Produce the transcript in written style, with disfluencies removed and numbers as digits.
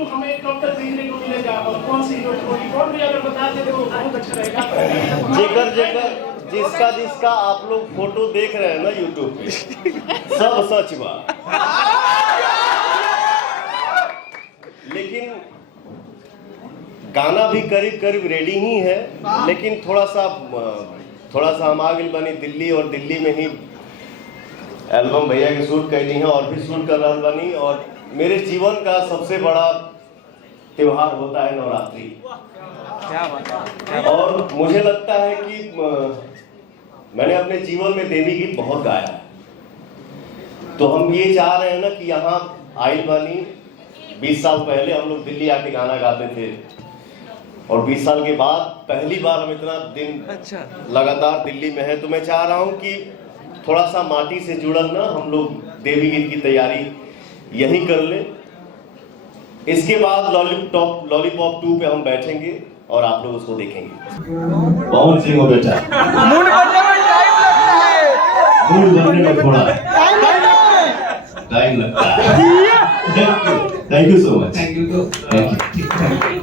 To हमें कब तक देखने को मिलेगा और कौन सी हीरो होगी, कौन भी अगर बता दे तो बहुत अच्छा रहेगा। जेकर जिसका जिसका आप लोग फोटो देख रहे हैं ना यूट्यूब पे, सब सच बा। लेकिन गाना भी करीब करीब रेडी ही है, लेकिन थोड़ा सा हम आगे बनी दिल्ली, और दिल्ली में ही एल्बम भैया के शूट कैली है और भी शूट कर रहा बनी। और मेरे जीवन का सबसे बड़ा त्योहार होता है नवरात्रि। क्या बात है। और मुझे लगता है कि मैंने अपने जीवन में देवी गीत बहुत गाया है, तो हम ये चाह रहे हैं ना कि यहाँ आइल बानी 20 साल पहले हम लोग दिल्ली आके गाना गाते थे, और 20 साल के बाद पहली बार हम इतना दिन लगातार दिल्ली में है। तो मैं चाह रहा हूँ कि थोड़ा सा माटी से जुड़ल ना हम लोग देवी गीत की तैयारी यही कर ले। इसके बाद लॉलीपॉप 2 पे हम बैठेंगे और आप लोग उसको देखेंगे। पवन सिंह हो बेटा, मूड बनने में टाइम लगता है। मूड बनने में थोड़ा टाइम लगता है। Thank you so much. Thank you.